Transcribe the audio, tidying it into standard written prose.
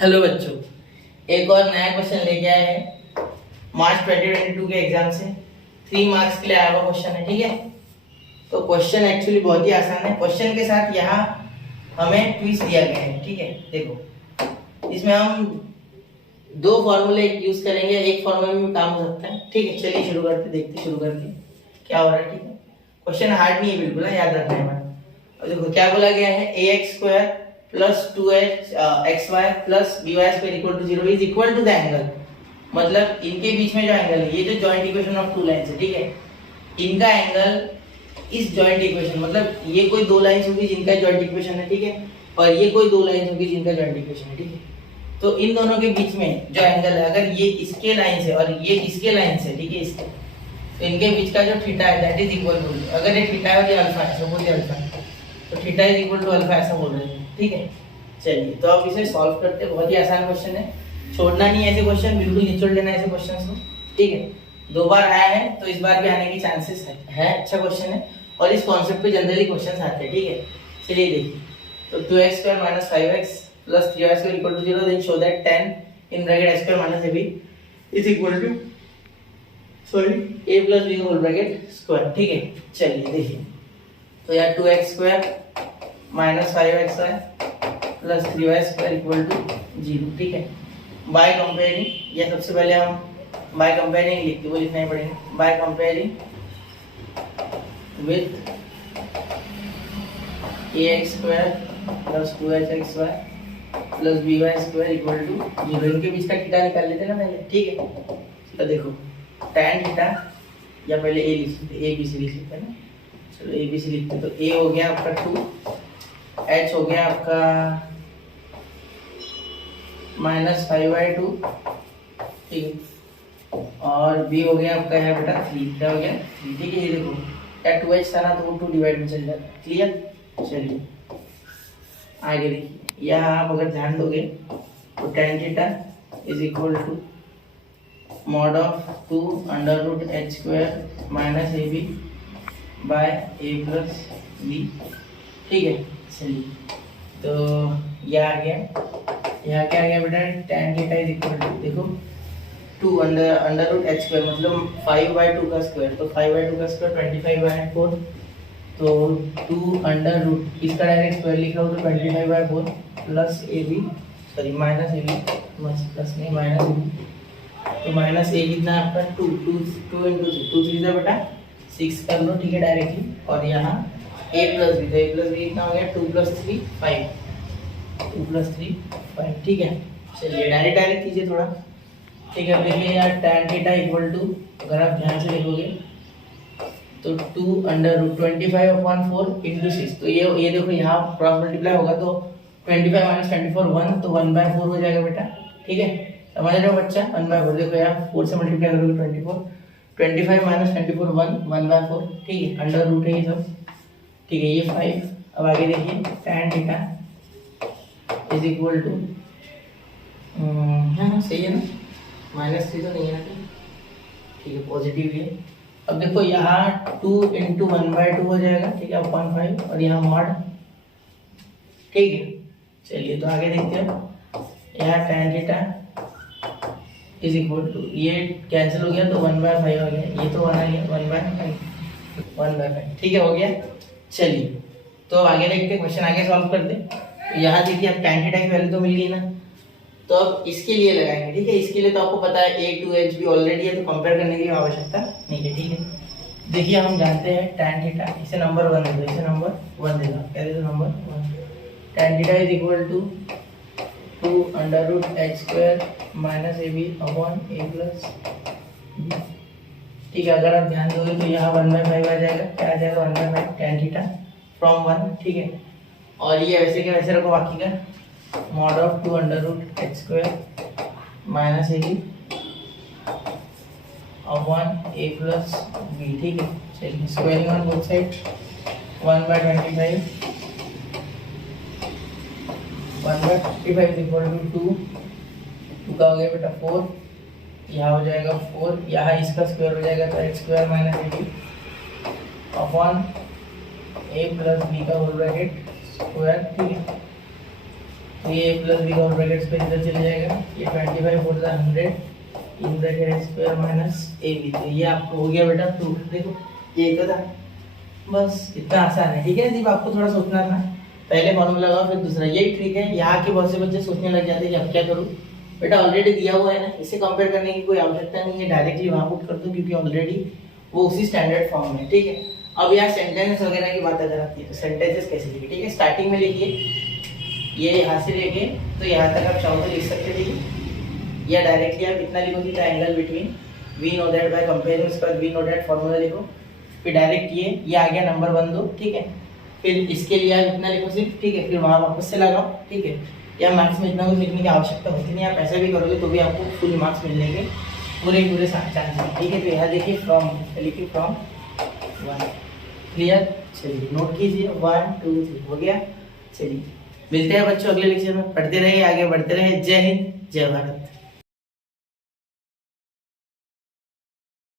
Hello बच्चों, एक और नया क्वेश्चन लेके आए हैं मार्च 2022 के एग्जाम से। 3 मार्क्स के लिए आया हुआ क्वेश्चन है, ठीक है। तो क्वेश्चन एक्चुअली बहुत ही आसान है। क्वेश्चन के साथ यहाँ हमें ट्विस्ट दिया गया है, ठीक है। देखो, इसमें हम 2 फॉर्मूले यूज करेंगे, एक फॉर्मूले में काम हो सकता है, ठीक है। चलिए शुरू करते, देखते शुरू करके क्या हो रहा है, ठीक है। क्वेश्चन हार्ड नहीं है बिल्कुल, याद रखना है। और देखो क्या बोला गया है, ax² plus 2xy plus by² equal to 0 is equal to the angle. मतलब इनके बीच में जो एंगल है, ये जो जॉइंट इक्वेशन ऑफ 2 लाइंस है, ठीक है, इनका एंगल इस जॉइंट इक्वेशन, मतलब ये कोई 2 लाइंस होगी जिनका जॉइंट इक्वेशन है, ठीक है, और ये कोई 2 लाइंस होगी जिनका जॉइंट इक्वेशन है, ठीक है। तो इन दोनों के बीच में जो एंगल है, अगर ये इसके लाइन से और ये इसके लाइन से, ठीक है, इसके, तो इनके बीच का जो थीटा है दैट इज इक्वल टू, अगर ये थीटा है और ये अल्फा है, सपोज ये अल्फा है, तो theta is equal to alpha, ऐसा बोल रहे हैं, ठीक है। चलिए तो अब इसे सॉल्व करते हैं। बहुत ही आसान क्वेश्चन है, छोड़ना नहीं है ऐसे क्वेश्चन, बिल्कुल निचोड़ लेना है ऐसे क्वेश्चंस को, ठीक है। 2 बार आया है तो इस बार भी आने की चांसेस है। अच्छा क्वेश्चन है और इस कॉन्सेप्ट पे जनरली क्वेश्चंस आते हैं, ठीक है। चलिए देखिए, तो 2x² - 5x plus 3y² equal to 0, then show that 10 in bracket x² - ab is equal to a plus b whole bracket square, ठीक है। चलिए देखिए, तो यार 2x² - 5xy plus 3y² equal to 0, ठीक है। बाय कंपेयरिंग, या सबसे पहले हम बाय कंपेयरिंग लिखते, वो लिखना ही पड़ेगा। By comparing with ax² plus 2hxy plus by² equal to 0, इनके बीच का थीटा निकाल लेते हैं ना पहले, ठीक है। तो देखो tan थीटा, या पहले a लिख लेते, a b c लिख लेते हैं ना। चलो a b c लिखते, तो a हो गया आपका 2, h हो गया आपका -5/2, ठीक है, और b हो गया आपका है बेटा 3, क्या हो गया 3, ठीक है। ये देखो क्या 2h था ना, तो 2 डिवाइड में चल जाता है, क्लियर। चलिए आगे देखिए, यहाँ आप अगर ध्यान दोगे तो tan theta is equal to mod of 2 √h² - ab by a plus b, ठीक है। चलिए तो यह आ गया, यहाँ क्या आ गया बेटा, tan theta is equal to, देखो 2 √h², मतलब 5/2 का स्क्वायर, तो 5/2 का स्क्वायर 25/4, तो 2 इसका डायरेक्ट स्क्वायर लिखा हो तो 25/4 plus ab, sorry minus ab, plus नहीं माइनस ab, तो माइनस a कितना आपका 2 × 2 3 बेटा 6 कर लो, ठीक है, डायरेक्टली। और यहाँ a प्लस b, तो a प्लस b कितना हो गया 2 + 3 5, 2 + 3 5, ठीक है। चलिए डायरेक्ट कीजिए थोड़ा, ठीक है। अब देखिए यार tan थीटा इक्वल टू, अगर आप ध्यान से देखोगे तो 2 √25/4 × 6, तो ये देखो यहाँ क्रॉस मल्टीप्लाई होगा तो 25 - 24 1, तो 1/4 हो जाएगा बेटा, ठीक है। समझ रहे हो बच्चा, 1/4, देखो यार 4 से मल्टीप्लाई करोगे 24, 25 - 24 1/4, ठीक है, अंडर रूट है ये सब, ठीक है, ये 5। अब आगे देखिए tan theta is equal to, हाँ सही है ना, -3 तो नहीं है ना, ठीक है, पॉजिटिव है। अब देखो यहाँ 2 × 1/2 हो जाएगा, ठीक है, 1/5, और यहाँ मॉड, ठीक है। चलिए तो आगे देखते हैं, यहाँ tan theta is equal to, ये कैंसिल हो गया तो 1/5 हो गया, ये तो 1 आ गया, 1/5, ठीक है, हो गया। चलिए तो आगे देखते हैं, क्वेश्चन आगे सॉल्व करते हैं। यहाँ देखिए अब tan थीटा की वैल्यू तो मिल गई ना, तो अब इसके लिए लगाएंगे, ठीक है। इसके लिए तो आपको पता है a 2h भी ऑलरेडी है, तो कंपेयर करने की आवश्यकता नहीं है, ठीक है। देखिए हम जानते हैं tan थीटा, इसे नंबर 1 दे दो, इसे नंबर 1 दे दो, क्या दे दो, number 1। tan theta is equal to 2 √h² - ab a plus b, ठीक है। अगर आप ध्यान दोगे तो यहाँ 1/5 आ जाएगा, क्या आ जाएगा 1/5 tan थीटा फ्रॉम 1, ठीक है। और ये वैसे क्या वैसे रखो, बाकी का mod of 2 √h² - ab a plus b, ठीक है। चलिए squaring on both side, 1/25 is equal to 2 का हो गया बेटा 4, यहाँ हो जाएगा 4, यहाँ इसका स्क्वायर हो जाएगा तो h² - ab a plus b का होल ब्रैकेट स्क्वायर, ठीक है। तो ये प्लस बी और ब्रैकेट्स पे इधर चले जाएगा, ये 25 four 100 in bracket square minus A B. तो ये आपको हो गया बेटा प्रूफ। देखो ये तो था, बस इतना आसान है। ठीक है, सिर्फ आपको थोड़ा सोचना था, पहले फॉर्मूला लगाओ फिर दूसरा। यही ट्रिक है, यहाँ के बहुत से बच्चे सोचने लग जाते हैं कि अब क्या करूँ। बेटा ऑलरेडी दिया हुआ है ना, इसे कंपेयर करने की कोई आवश्यकता नहीं है, डायरेक्टली वहाँ पुट कर दो क्योंकि ऑलरेडी वो उसी स्टैंडर्ड फॉर्म में। ठीक है, अब यहाँ सेंटेंस वगैरह की बात अगर आती है तो सेंटेंसेस कैसे लिखिए। ठीक है, स्टार्टिंग में लिखिए, ये यहाँ से लेके तो यहाँ तक आप चाहो तो लिख सकते थे, या डायरेक्टली आप इतना लिखोगे the angle between we know that by comparing, उसके बाद वी नो दैट फॉर्मूला लिखो, फिर डायरेक्ट ये आ गया नंबर 1 2। ठीक है, फिर इसके लिए आप इतना लिखो सिर्फ। ठीक है, फिर वहाँ वापस से लगाओ। ठीक है, या मार्क्स में इतना कुछ लिखने की आवश्यकता होती नहीं, आप ऐसा भी करोगे तो भी आपको फुल मार्क्स मिलने के पूरे चांस हैं। ठीक है, तो यहाँ देखिए फ्रॉम लिखिए फ्रॉम 1। क्लियर, चलिए नोट कीजिए 1 2 3 हो गया। चलिए मिलते हैं बच्चों अगले लेक्चर में, पढ़ते रहिए, आगे बढ़ते रहे। जय हिंद, जय भारत।